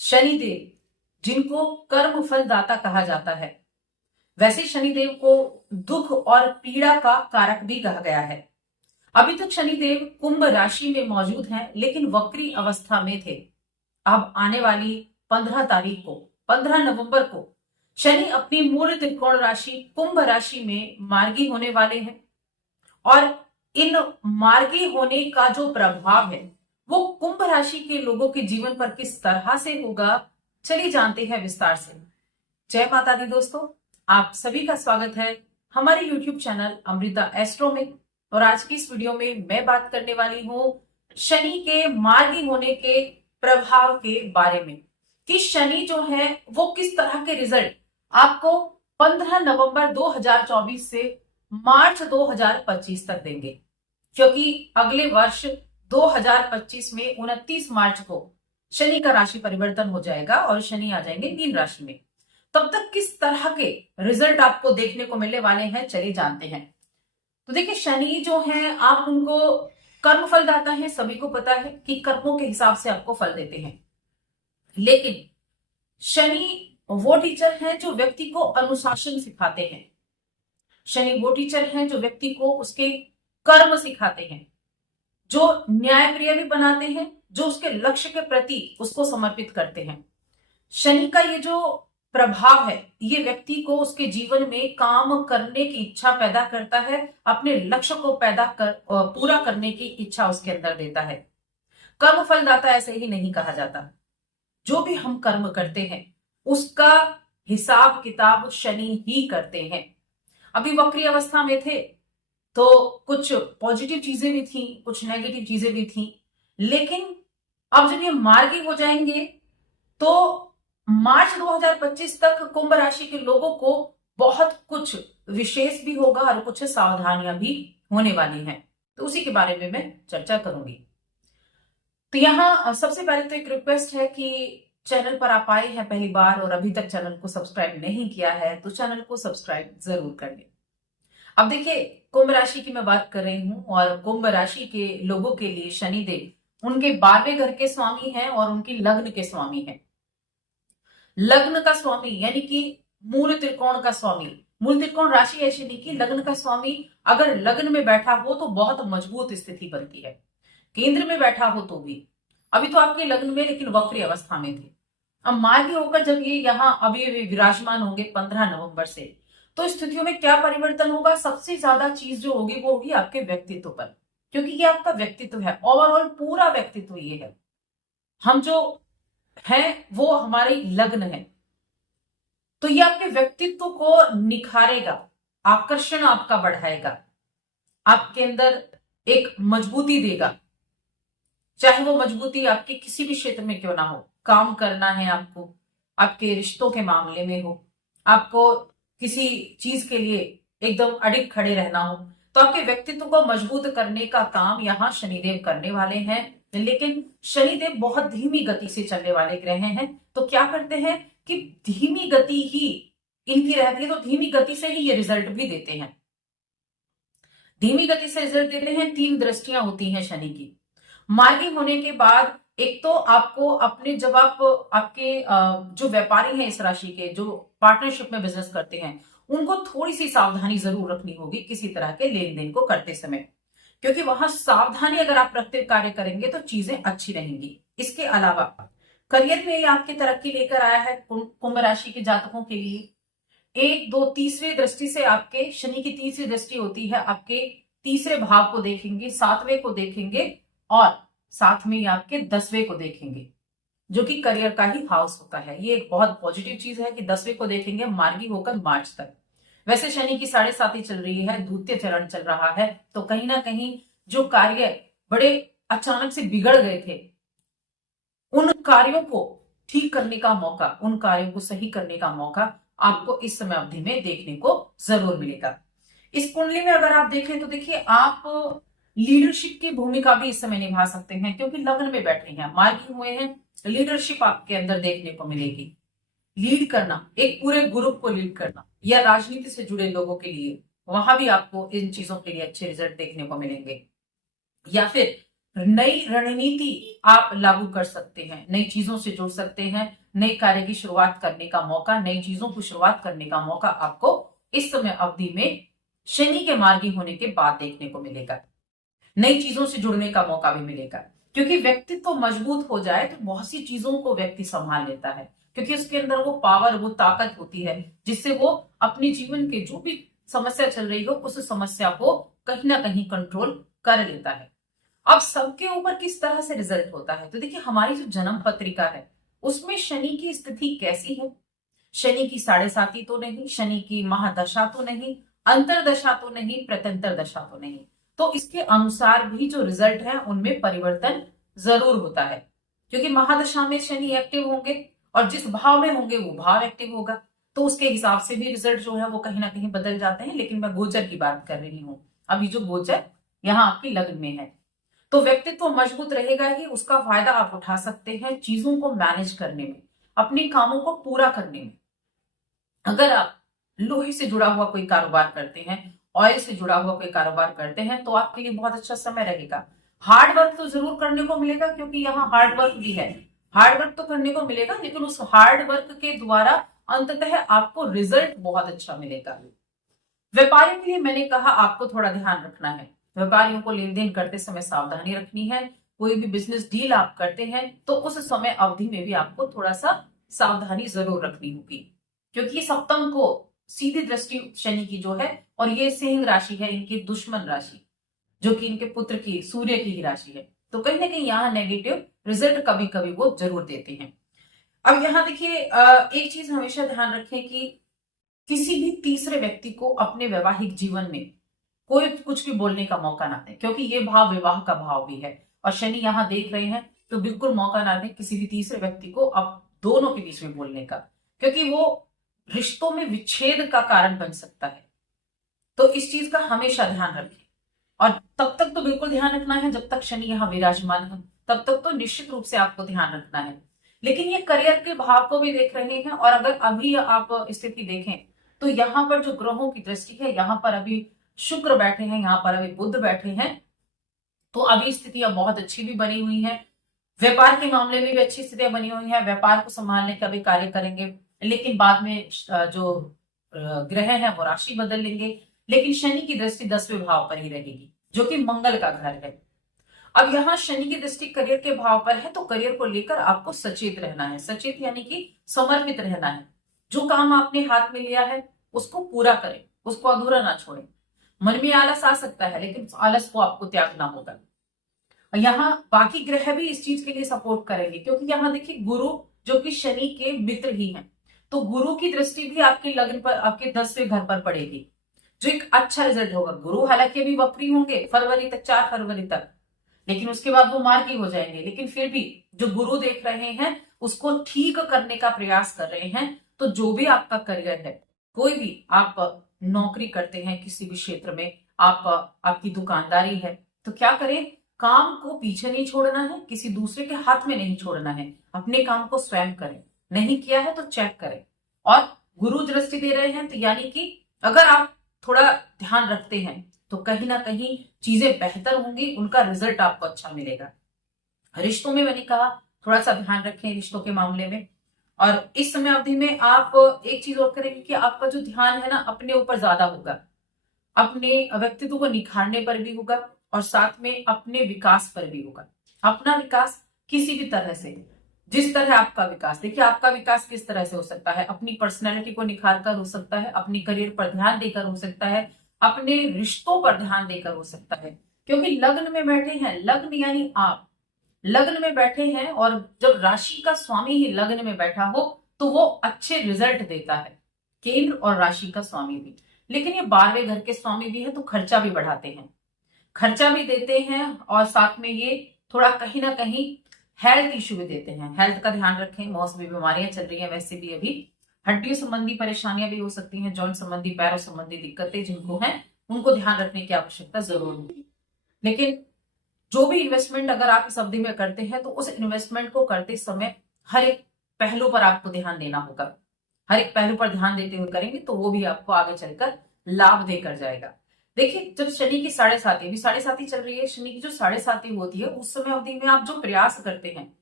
शनिदेव जिनको कर्म फलदाता कहा जाता है, वैसे शनिदेव को दुख और पीड़ा का कारक भी कहा गया है। अभी तक शनिदेव कुंभ राशि में मौजूद हैं, लेकिन वक्री अवस्था में थे। अब आने वाली 15 तारीख को, 15 नवंबर को शनि अपनी मूल त्रिकोण राशि कुंभ राशि में मार्गी होने वाले हैं और इन मार्गी होने का जो प्रभाव है वो कुंभ राशि के लोगों के जीवन पर किस तरह से होगा, चलिए जानते हैं विस्तार से। जय माता दी दोस्तों, आप सभी का स्वागत है हमारे YouTube चैनल अमृता एस्ट्रो में। और आज की इस वीडियो में मैं बात करने वाली हूं शनि के मार्गी होने के प्रभाव के बारे में कि शनि जो है वो किस तरह के रिजल्ट आपको 15 नवंबर 2024 से मार्च 2025 तक देंगे, क्योंकि अगले वर्ष 2025 में 29 मार्च को शनि का राशि परिवर्तन हो जाएगा और शनि आ जाएंगे मीन राशि में। तब तक किस तरह के रिजल्ट आपको देखने को मिलने वाले हैं, चलिए जानते हैं। तो देखिए, शनि जो है आप उनको कर्म फल दाता है, सभी को पता है कि कर्मों के हिसाब से आपको फल देते हैं। लेकिन शनि वो टीचर हैं जो व्यक्ति को अनुशासन सिखाते हैं। शनि वो टीचर हैं जो व्यक्ति को उसके कर्म सिखाते हैं, जो न्यायप्रिय भी बनाते हैं, जो उसके लक्ष्य के प्रति उसको समर्पित करते हैं। शनि का ये जो प्रभाव है ये व्यक्ति को उसके जीवन में काम करने की इच्छा पैदा करता है, अपने लक्ष्य को पूरा करने की इच्छा उसके अंदर देता है। कर्म फलदाता ऐसे ही नहीं कहा जाता। जो भी हम कर्म करते हैं उसका हिसाब किताब शनि ही करते हैं। अभी वक्री अवस्था में थे तो कुछ पॉजिटिव चीजें भी थी, कुछ नेगेटिव चीजें भी थी, लेकिन अब जब ये मार्गी हो जाएंगे तो मार्च 2025 तक कुंभ राशि के लोगों को बहुत कुछ विशेष भी होगा और कुछ सावधानियां भी होने वाली हैं। तो उसी के बारे में मैं चर्चा करूंगी। तो यहाँ सबसे पहले तो एक रिक्वेस्ट है कि चैनल पर आप आए हैं पहली बार और अभी तक चैनल को सब्सक्राइब नहीं किया है तो चैनल को सब्सक्राइब जरूर कर लें। अब देखिए, कुंभ राशि की मैं बात कर रही हूं और कुंभ राशि के लोगों के लिए शनिदेव उनके 12वें घर के स्वामी हैं और उनकी लग्न के स्वामी हैं। लग्न का स्वामी यानी कि मूल त्रिकोण का स्वामी, मूल त्रिकोण राशि है शनि की, लग्न का स्वामी अगर लग्न में बैठा हो तो बहुत मजबूत स्थिति बनती है। केंद्र में बैठा हो तो भी, अभी तो आपके लग्न में लेकिन वक्री अवस्था में थे, अब मार्गी होकर जब ये यहाँ अभी विराजमान होंगे 15 नवंबर से, तो स्थितियों में क्या परिवर्तन होगा? सबसे ज्यादा चीज जो होगी वो होगी आपके व्यक्तित्व पर, क्योंकि ये आपका व्यक्तित्व है, ओवरऑल पूरा व्यक्तित्व ये है। हम जो है वो हमारे लग्न है, तो ये आपके व्यक्तित्व को निखारेगा, आकर्षण आपका बढ़ाएगा, आपके अंदर एक मजबूती देगा। चाहे वो मजबूती आपके किसी भी क्षेत्र में क्यों ना हो, काम करना है आपको, आपके रिश्तों के मामले में हो, आपको किसी चीज के लिए एकदम अडिग खड़े रहना हो, तो आपके व्यक्तित्व को मजबूत करने का काम यहाँ शनिदेव करने वाले हैं। लेकिन शनिदेव बहुत धीमी गति से चलने वाले ग्रह हैं, तो क्या करते हैं कि धीमी गति ही इनकी रहती है, तो धीमी गति से ही ये रिजल्ट भी देते हैं। धीमी गति से रिजल्ट देते हैं। 3 दृष्टियां होती हैं शनि की। मार्गी होने के बाद एक तो आपको अपने, जब आप आपके जो व्यापारी हैं इस राशि के, जो पार्टनरशिप में बिजनेस करते हैं, उनको थोड़ी सी सावधानी जरूर रखनी होगी किसी तरह के लेन देन को करते समय, क्योंकि वहां सावधानी अगर आप रखते कार्य करेंगे तो चीजें अच्छी रहेंगी। इसके अलावा करियर में आपकी तरक्की लेकर आया है कुंभ राशि के जातकों के लिए। 1, 2, तीसरी दृष्टि से आपके शनि की तीसरी दृष्टि होती है, आपके तीसरे भाव को देखेंगे, 7वें को देखेंगे और साथ में आपके 10वें को देखेंगे, जो कि करियर का ही हाउस होता है। ये एक बहुत पॉजिटिव चीज है कि 10वें को देखेंगे मार्गी होकर मार्च तक। वैसे शनि की 7.5 चल रही है, द्वितीय चरण चल रहा है, तो कहीं ना कहीं जो कार्य बड़े अचानक से बिगड़ गए थे, उन कार्यों को ठीक करने का मौका, उन कार्यों को सही करने का मौका आपको इस समय अवधि में देखने को जरूर मिलेगा। इस कुंडली में अगर आप देखें तो देखिए, आप लीडरशिप की भूमिका भी इस समय निभा सकते हैं, क्योंकि लग्न में बैठे हैं, मार्गी हुए हैं, लीडरशिप आपके अंदर देखने को मिलेगी। लीड करना, एक पूरे ग्रुप को लीड करना, या राजनीति से जुड़े लोगों के लिए वहां भी आपको इन चीजों के लिए अच्छे रिजल्ट देखने को मिलेंगे। या फिर नई रणनीति आप लागू कर सकते हैं, नई चीजों से जुड़ सकते हैं, नई कार्य की शुरुआत करने का मौका, नई चीजों को शुरुआत करने का मौका आपको इस समय अवधि में शनि के मार्गी होने के बाद देखने को मिलेगा। नई चीजों से जुड़ने का मौका भी मिलेगा, क्योंकि व्यक्तित्व मजबूत हो जाए तो बहुत सी चीजों को व्यक्ति संभाल लेता है, क्योंकि उसके अंदर वो पावर, वो ताकत होती है जिससे वो अपने जीवन के जो भी समस्या चल रही हो उस समस्या को कहीं ना कहीं कंट्रोल कर लेता है। अब सबके ऊपर किस तरह से रिजल्ट होता है, तो देखिए हमारी जो जन्म पत्रिका है उसमें शनि की स्थिति कैसी है। शनि की 7.5 तो नहीं, शनि की महादशा तो नहीं, अंतरदशा तो नहीं, प्रत्यंतर दशा तो नहीं, तो इसके अनुसार भी जो रिजल्ट है उनमें परिवर्तन जरूर होता है, क्योंकि महादशा में शनि एक्टिव होंगे और जिस भाव में होंगे वो भाव एक्टिव होगा, तो उसके हिसाब से भी रिजल्ट जो है वो कहीं ना कहीं बदल जाते हैं। लेकिन मैं गोचर की बात कर रही हूँ, अभी जो गोचर यहाँ आपकी लग्न में है, तो व्यक्तित्व मजबूत रहेगा ही, उसका फायदा आप उठा सकते हैं चीजों को मैनेज करने में, अपने कामों को पूरा करने में। अगर आप लोहे से जुड़ा हुआ कोई कारोबार करते हैं, ऑयल से जुड़ा हुआ कोई कारोबार करते हैं, तो आपके लिए बहुत अच्छा समय रहेगा। हार्ड वर्क तो जरूर करने को मिलेगा, क्योंकि यहाँ हार्ड वर्क भी है, हार्ड वर्क तो करने को मिलेगा, लेकिन उस हार्ड वर्क के द्वारा अंततः आपको रिजल्ट बहुत अच्छा मिलेगा। व्यापारियों के लिए मैंने कहा आपको थोड़ा ध्यान रखना है, व्यापारियों को लेन देन करते समय सावधानी रखनी है। कोई भी बिजनेस डील आप करते हैं तो उस समय अवधि में भी आपको थोड़ा सा सावधानी जरूर रखनी होगी, क्योंकि ये सप्तम को सीधी दृष्टि शनि की जो है, और ये सिंह राशि है, इनकी दुश्मन राशि, जो कि इनके पुत्र की, सूर्य की ही राशि है, तो कहीं ना कहीं यहाँ नेगेटिव रिजल्ट कभी कभी वो जरूर देते हैं। अब यहाँ देखिए एक चीज हमेशा ध्यान रखें कि किसी भी तीसरे व्यक्ति को अपने वैवाहिक जीवन में कोई कुछ भी बोलने का मौका ना दे, क्योंकि ये भाव विवाह का भाव भी है और शनि यहाँ देख रहे हैं, तो बिल्कुल मौका ना दें किसी भी तीसरे व्यक्ति को अब दोनों के बीच में बोलने का, क्योंकि वो रिश्तों में विच्छेद का कारण बन सकता है। तो इस चीज का हमेशा ध्यान रखें, और तब तक तो बिल्कुल ध्यान रखना है जब तक शनि यहाँ विराजमान है, तब तक तो निश्चित रूप से आपको ध्यान रखना है। लेकिन ये करियर के भाव को भी देख रहे हैं, और अगर अभी आप स्थिति देखें तो यहाँ पर जो ग्रहों की दृष्टि है, यहाँ पर अभी शुक्र बैठे हैं, यहाँ पर अभी बुध बैठे हैं, तो अभी स्थितियां बहुत अच्छी भी बनी हुई हैं। व्यापार के मामले में भी अच्छी स्थितियां बनी हुई हैं, व्यापार को संभालने का भी कार्य करेंगे, लेकिन बाद में जो ग्रह है वो राशि बदल लेंगे। लेकिन शनि की दृष्टि 10वें भाव पर ही रहेगी, जो कि मंगल का घर है। अब यहाँ शनि की दृष्टि करियर के भाव पर है, तो करियर को लेकर आपको सचेत रहना है, सचेत यानी कि समर्पित रहना है। जो काम आपने हाथ में लिया है उसको पूरा करें, उसको अधूरा ना छोड़ें। मन में आलस आ सकता है, लेकिन उस आलस को आपको त्यागना होगा। यहाँ बाकी ग्रह भी इस चीज के लिए सपोर्ट करेंगे, क्योंकि यहाँ देखिए गुरु जो कि शनि के मित्र ही हैं, तो गुरु की दृष्टि भी आपके लग्न पर, आपके 10वें घर पर पड़ेगी, जो एक अच्छा रिजल्ट होगा। गुरु हालांकि अभी वक्री होंगे फरवरी तक, 4 फरवरी तक, लेकिन उसके बाद वो मार्गी हो जाएंगे, लेकिन फिर भी जो गुरु देख रहे हैं उसको ठीक करने का प्रयास कर रहे हैं। तो जो भी आपका करियर है, कोई भी आप नौकरी करते हैं किसी भी क्षेत्र में, आपकी दुकानदारी है, तो क्या करें, काम को पीछे नहीं छोड़ना है, किसी दूसरे के हाथ में नहीं छोड़ना है, अपने काम को स्वयं करें। नहीं किया है तो चेक करें, और गुरु दृष्टि दे रहे हैं, तो यानी कि अगर आप थोड़ा ध्यान रखते हैं तो कहीं ना कहीं चीजें बेहतर होंगी, उनका रिजल्ट आपको अच्छा मिलेगा। रिश्तों में मैंने कहा थोड़ा सा ध्यान रखें रिश्तों के मामले में, और इस समय अवधि में आप एक चीज और करेंगे कि आपका जो ध्यान है ना अपने ऊपर ज्यादा होगा, अपने व्यक्तित्व को निखारने पर भी होगा, और साथ में अपने विकास पर भी होगा। अपना विकास किसी भी तरह से, जिस तरह आपका विकास, देखिए आपका विकास किस तरह से हो सकता है, अपनी पर्सनैलिटी को निखार कर हो सकता है, अपनी करियर पर ध्यान देकर हो सकता है, अपने रिश्तों पर ध्यान देकर हो सकता है, क्योंकि लग्न में बैठे हैं, लग्न यानी आप लग्न में बैठे हैं, और जब राशि का स्वामी ही लग्न में बैठा हो तो वो अच्छे रिजल्ट देता है, केंद्र और राशि का स्वामी भी। लेकिन ये 12वें घर के स्वामी भी है, तो खर्चा भी बढ़ाते हैं, खर्चा भी देते हैं, और साथ में ये थोड़ा कहीं ना कहीं हेल्थ इश्यू भी देते हैं। हेल्थ का ध्यान रखें, मौसमी बीमारियां चल रही हैं, वैसे भी अभी हड्डियों संबंधी परेशानियां भी हो सकती हैं, जॉइंट संबंधी, पैरों संबंधी दिक्कतें जिनको हैं उनको ध्यान रखने की आवश्यकता जरूर होगी। लेकिन जो भी इन्वेस्टमेंट अगर आप इस अवधि में करते हैं, तो उस इन्वेस्टमेंट को करते समय हर एक पहलू पर आपको ध्यान देना होगा। हर एक पहलू पर ध्यान देते हुए करेंगे तो वो भी आपको आगे चलकर लाभ देकर जाएगा। देखिए, जब शनि की साढ़े साती, अभी साढ़े साती चल रही है, शनि की जो साढ़े साती होती है उस समय अवधि में आप जो प्रयास करते हैं,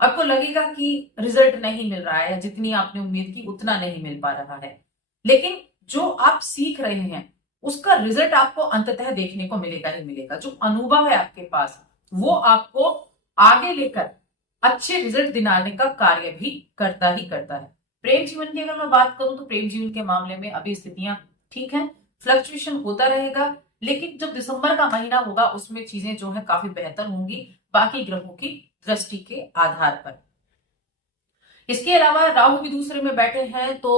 आपको लगेगा कि रिजल्ट नहीं मिल रहा है या जितनी आपने उम्मीद की उतना नहीं मिल पा रहा है। लेकिन जो आप सीख रहे हैं उसका रिजल्ट आपको अंततः देखने को मिलेगा ही मिलेगा। जो अनुभव है आपके पास वो आपको आगे लेकर अच्छे रिजल्ट दिलाने का कार्य भी करता ही करता है। प्रेम जीवन की अगर मैं बात करूं तो प्रेम जीवन के मामले में अभी स्थितियां ठीक हैं, फ्लक्चुएशन होता रहेगा, लेकिन जब दिसंबर का महीना होगा उसमें चीजें जो है काफी बेहतर होंगी बाकी ग्रहों की दृष्टि के आधार पर। इसके अलावा राहु भी दूसरे में बैठे हैं तो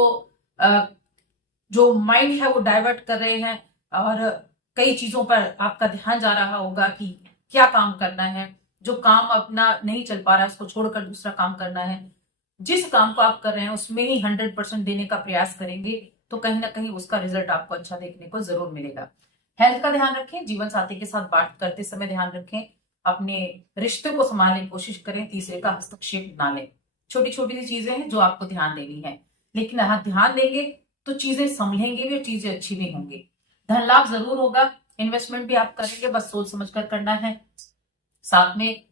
जो माइंड है वो डाइवर्ट कर रहे हैं और कई चीजों पर आपका ध्यान जा रहा होगा कि क्या काम करना है, जो काम अपना नहीं चल पा रहा है उसको छोड़कर दूसरा काम करना है। जिस काम को आप कर रहे हैं उसमें ही 100% देने का प्रयास करेंगे तो कहीं ना कहीं उसका रिजल्ट आपको अच्छा देखने को जरूर मिलेगा। हेल्थ का ध्यान रखें, जीवन साथी के साथ बात करते समय ध्यान रखें, अपने रिश्ते को संभालने की कोशिश करें, तीसरे का हस्तक्षेप ना लें। छोटी छोटी सी चीजें हैं जो आपको ध्यान देनी है, लेकिन हाँ ध्यान देंगे तो चीजें संभलेंगी भी और चीजें अच्छी भी होंगी। धन लाभ जरूर होगा, इन्वेस्टमेंट भी आप करेंगे, बस सोच समझ कर करना है। साथ में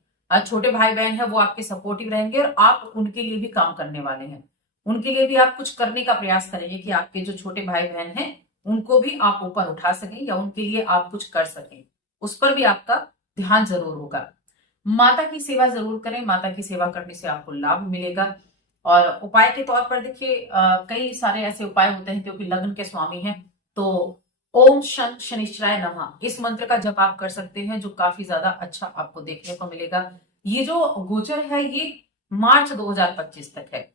छोटे भाई बहन है वो आपके सपोर्टिव रहेंगे और आप उनके लिए भी काम करने वाले हैं। उनके लिए भी आप कुछ करने का प्रयास करेंगे कि आपके जो छोटे भाई बहन हैं उनको भी आप ऊपर उठा सकें या उनके लिए आप कुछ कर सकें, उस पर भी आपका ध्यान जरूर होगा। माता की सेवा जरूर करें, माता की सेवा करने से आपको लाभ मिलेगा। और उपाय के तौर पर देखिए कई सारे ऐसे उपाय होते हैं क्योंकि लग्न के स्वामी हैं तो ओम शन शनिश्चराय नमः इस मंत्र का जप आप कर सकते हैं जो काफी ज्यादा अच्छा आपको देखने को मिलेगा। ये जो गोचर है ये मार्च 2025 तक है,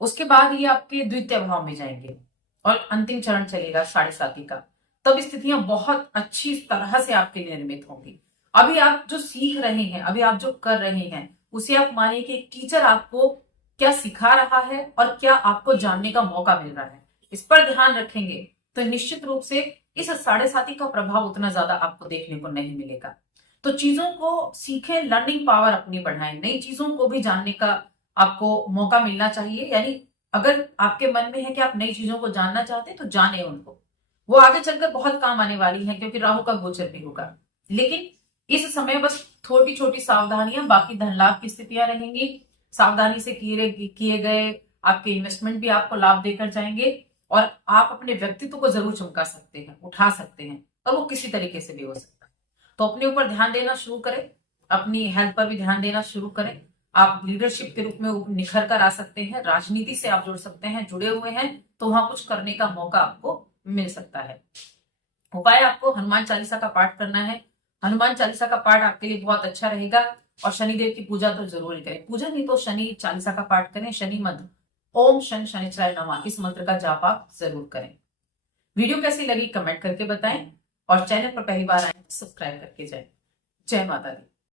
उसके बाद ये आपके द्वितीय भाव में जाएंगे और अंतिम चरण चलेगा साढ़े साती का। तब स्थितियां बहुत अच्छी तरह से आपके लिए निर्मित होंगी। अभी आप जो सीख रहे हैं, अभी आप जो कर रहे हैं उसे आप मानिए कि एक टीचर आपको क्या सिखा रहा है और क्या आपको जानने का मौका मिल रहा है, इस पर ध्यान रखेंगे तो निश्चित रूप से इस साढ़े साती का प्रभाव उतना ज्यादा आपको देखने को नहीं मिलेगा। तो चीजों को सीखें, लर्निंग पावर अपनी बढ़ाएं, नई चीजों को भी जानने का आपको मौका मिलना चाहिए। यानी अगर आपके मन में है कि आप नई चीजों को जानना चाहते हैं तो जाने उनको, वो आगे चलकर बहुत काम आने वाली है क्योंकि राहु का गोचर भी होगा। लेकिन इस समय बस छोटी छोटी सावधानियां, बाकी धन लाभ की स्थितियां रहेंगी। सावधानी से किए गए आपके इन्वेस्टमेंट भी आपको लाभ देकर जाएंगे और आप अपने व्यक्तित्व को जरूर चमका सकते हैं, उठा सकते हैं, और वो किसी तरीके से भी हो सकता है। तो अपने ऊपर ध्यान देना शुरू करें, अपनी हेल्थ पर भी ध्यान देना शुरू करें। आप लीडरशिप के रूप में निखर कर आ सकते हैं, राजनीति से आप जुड़ सकते हैं, जुड़े हुए हैं तो वहां कुछ करने का मौका आपको मिल सकता है। उपाय आपको हनुमान चालीसा का पाठ करना है। हनुमान चालीसा का पाठ आपके लिए बहुत अच्छा रहेगा और शनिदेव की पूजा तो जरूर करें, पूजा नहीं तो शनि चालीसा का पाठ करें, शनि मंत्र ओम शन शनिश्चराय नमः इस मंत्र का जाप आप जरूर करें। वीडियो कैसी लगी कमेंट करके बताएं और चैनल पर पहली बार आए सब्सक्राइब करके जाएं। जय माता दी।